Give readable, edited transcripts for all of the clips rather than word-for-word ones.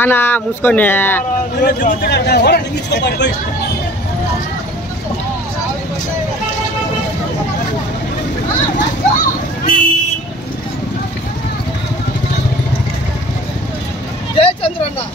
आना मुझको जय चंद्रन्ना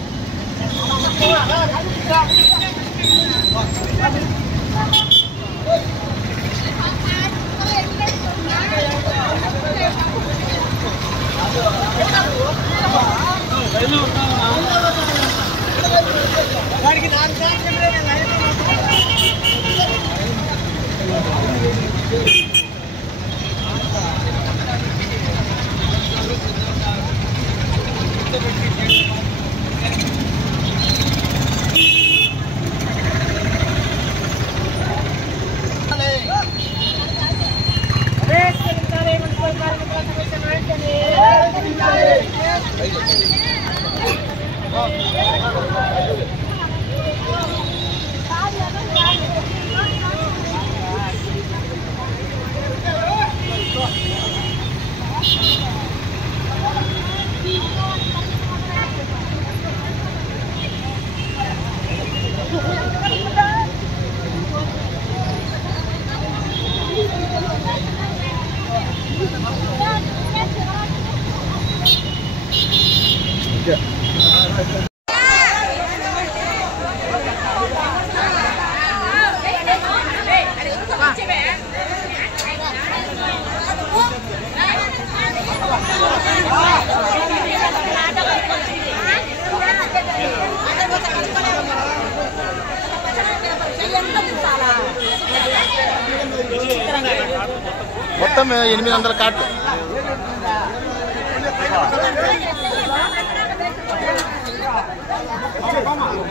మొత్తం 800 కార్డు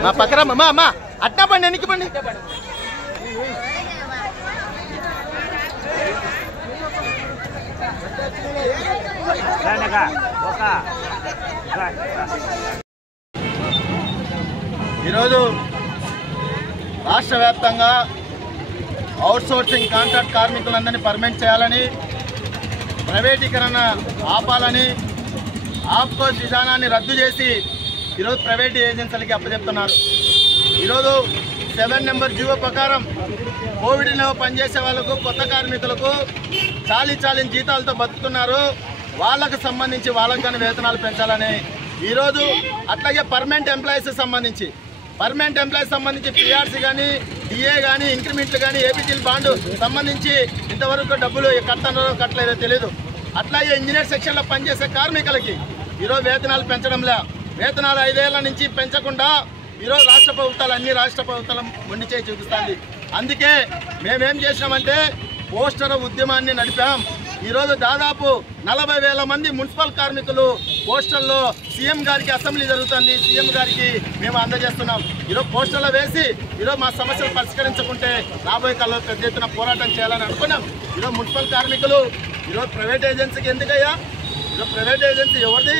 మా పక్కన అమ్మా అట్టా పండి ఎన్నికి పండి ఈరోజు రాష్ట్ర వ్యాప్తంగా అవుట్సోర్సింగ్ కాంట్రాక్ట్ కార్మికులందరినీ పర్మనెంట్ చేయాలని, ప్రైవేటీకరణ ఆపాలని, ఆప్కోస్ విధానాన్ని రద్దు చేసి ఈరోజు ప్రైవేట్ ఏజెన్సీలకి అప్పచెప్తున్నారు. ఈరోజు 7 నెంబర్ జీవో ప్రకారం కోవిడ్లో పనిచేసే వాళ్ళకు, కొత్త కార్మికులకు చాలీన జీతాలతో బతుకుతున్నారు. వాళ్ళకు సంబంధించి వాళ్ళకు కానీ వేతనాలు పెంచాలని ఈరోజు, అట్లాగే పర్మనెంట్ ఎంప్లాయీస్ సంబంధించి పిఆర్సీ కానీ, డిఏ కానీ, ఇంక్రిమెంట్లు కానీ, ఏపీటీల్ బాండ్ సంబంధించి ఇంతవరకు డబ్బులు కట్టనో కట్టలేదో తెలియదు. అట్లాగే ఇంజనీర్ సెక్షన్లో పనిచేసే కార్మికులకి ఈరోజు వేతనాలు పెంచడంలే, వేతనాలు 5 ఏళ్ల నుంచి పెంచకుండా ఈరోజు అన్ని రాష్ట్ర ప్రభుత్వాలు మొండి చేయి చూపిస్తుంది. అందుకే మేమేం చేసినామంటే పోస్టర్ ఉద్యమాన్ని నడిపాం. ఈరోజు దాదాపు 40,000 మంది మున్సిపల్ కార్మికులు పోస్టర్లో సీఎం గారికి, అసెంబ్లీ జరుగుతుంది, సీఎం గారికి మేము అందజేస్తున్నాం. ఈరోజు పోస్టర్లో వేసి ఈరోజు మా సమస్యలు పరిష్కరించకుంటే రాబోయే కాలంలో పెద్ద ఎత్తున పోరాటం చేయాలని అనుకున్నాం. ఈరోజు మున్సిపల్ కార్మికులు ఈరోజు ప్రైవేట్ ఏజెన్సీకి ఎందుకయ్యా? ఈరోజు ప్రైవేట్ ఏజెన్సీ ఎవరిది?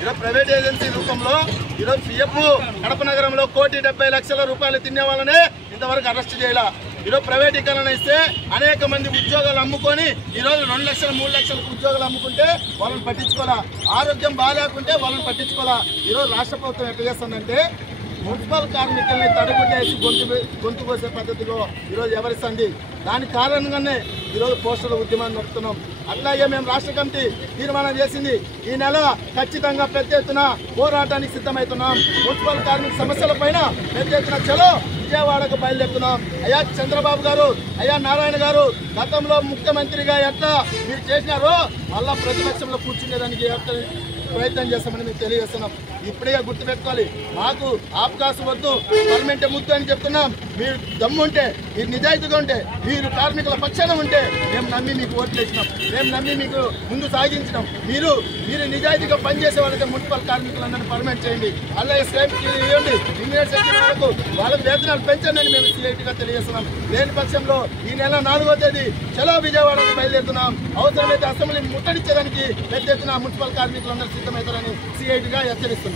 ఈరోజు ప్రైవేట్ ఏజెన్సీ రూపంలో ఈరోజు పిఎఫ్ కడప నగరంలో 1,70,00,000 రూపాయలు తినే వాళ్ళనే ఇంతవరకు అరెస్ట్ చేయాల. ఈరోజు ప్రైవేటీకరణ ఇస్తే అనేక మంది ఉద్యోగాలు అమ్ముకొని ఈరోజు 2 లక్షలు 3 లక్షలకు ఉద్యోగాలు అమ్ముకుంటే వాళ్ళని పట్టించుకోవాలా, ఆరోగ్యం బాగాలేకుంటే వాళ్ళని పట్టించుకోవాలా. ఈరోజు రాష్ట్ర ప్రభుత్వం ఎట్లా చేస్తుందంటే మున్సిపల్ కార్మికుల్ని తడుగుట్టేసి గొంతు కోసే పద్ధతిలో ఈరోజు ఎవరిస్తుంది. దాని కారణంగానే ఈరోజు పోస్టర్ల ఉద్యమాన్ని నడుపుతున్నాం. అట్లాగే మేము రాష్ట్ర కమిటీ తీర్మానం చేసింది, ఈ నెల ఖచ్చితంగా పెద్ద ఎత్తున పోరాటానికి సిద్ధమవుతున్నాం. మున్సిపల్ కార్మిక సమస్యల పైన పెద్ద ఎత్తున చలో విజయవాడకు బయలుదేరుతున్నాం. అయ్యా చంద్రబాబు గారు, అయ్యా నారాయణ గారు, గతంలో ముఖ్యమంత్రిగా ఎట్లా మీరు చేసినారో మళ్ళా ప్రతిపక్షంలో కూర్చునేదానికి ప్రయత్నం చేస్తామని మేము తెలియజేస్తున్నాం. ఇప్పుడే గుర్తుపెట్టుకోవాలి, మాకు ఆప్కాసు వద్దు, పర్మనెంట్ ముద్దు అని చెప్తున్నాం. మీరు దమ్ముంటే, మీరు నిజాయితీగా ఉంటే, మీరు కార్మికుల పక్షాన ఉంటే మేము నమ్మి మీకు ఓట్లు వేసినాం, మేము నమ్మి మీకు ముందు సాగించినాం. మీరు నిజాయితీగా పనిచేసే వాళ్ళకి మున్సిపల్ కార్మికులందరినీ పర్మనెంట్ చేయండి. అలాగే స్ట్రైక్ ఇవ్వండి, ఇంజనీర్ సెక్షన్ వరకు వాళ్ళ వేతనాలు పెంచండి అని మేము సిఐటిగా తెలియజేస్తున్నాం. లేని పక్షంలో ఈ నెల 4వ తేదీ చలో విజయవాడకు బయలుదేరుతున్నాం. అవసరమైతే అసెంబ్లీని ముట్టడించడానికి పెద్ద ఎత్తున మున్సిపల్ కార్మికులందరూ సిద్ధమవుతారని సిఐటిగా హెచ్చరిస్తున్నాం.